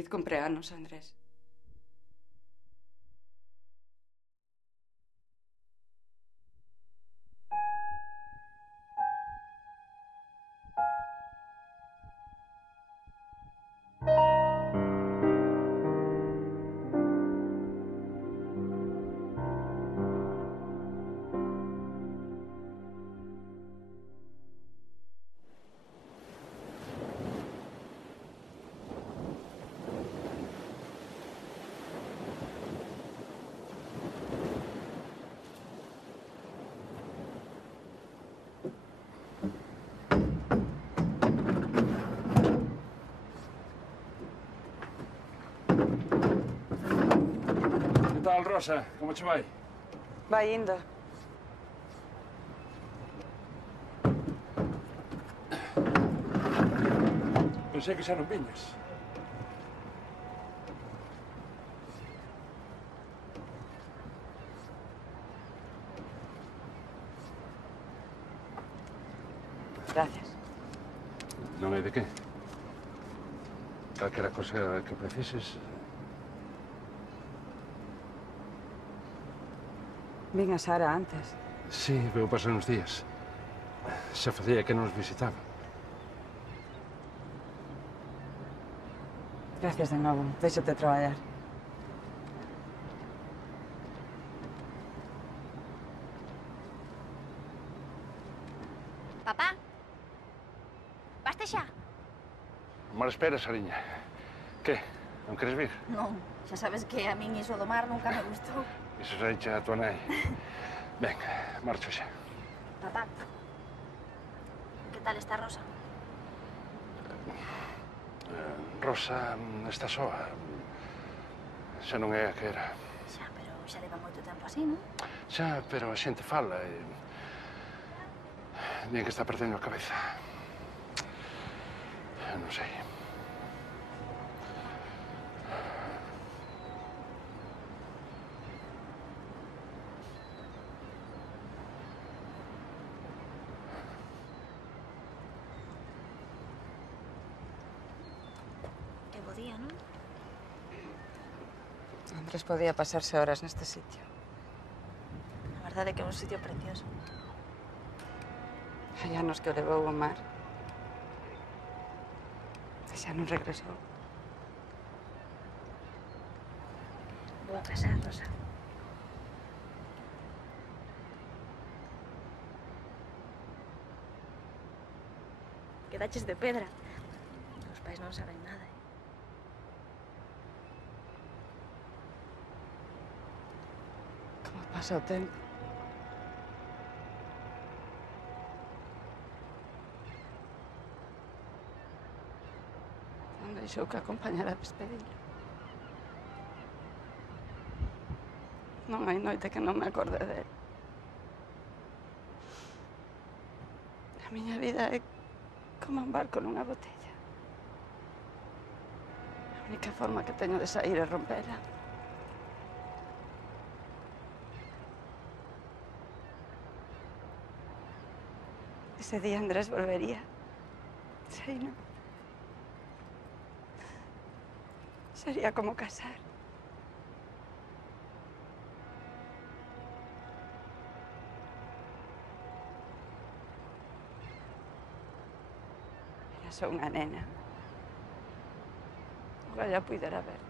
Feliz cumpleaños, Andrés. Que tal, Rosa? Como che vai? Vai indo. Pensei que xa non viñas. Gracias. Non hai de que. Calquera cosa que precises. Vin a Sara antes. Sí, veu pasar uns días. Xa facía que non nos visitaba. Gracias de novo. Déixate traballar. Papá? Vaste xa? Mal espera, Sariña. Que? Non queres vir? Non, xa sabes que a min iso do mar nunca me gustou. Iso xa dicha a tua nai. Ben, marcho xa. Papá, que tal está Rosa? Rosa está soa. Xa non é a que era. Xa, pero xa leva moito tempo así, non? Xa, pero a xente fala e... Dien que está perdendo a cabeza. Non sei. Que bo día, non? Andrés podía pasarse horas neste sitio. A verdade é que é un sitio precioso. Hai anos que o levou ao mar. E xa non regresou. Vou a casar, Rosa. Quedaches de pedra. Os pais non saben nada. Como pasa o tempo. Non deixou que acompañara a despedilo. Non hai noite que non me acorde dele. A miña vida é como un barco nunha botella. A única forma que teño de sair é rompela. Ese día Andrés volvería. Sei, non? Sería como casar. Era só unha nena. Ojalá puidera ver.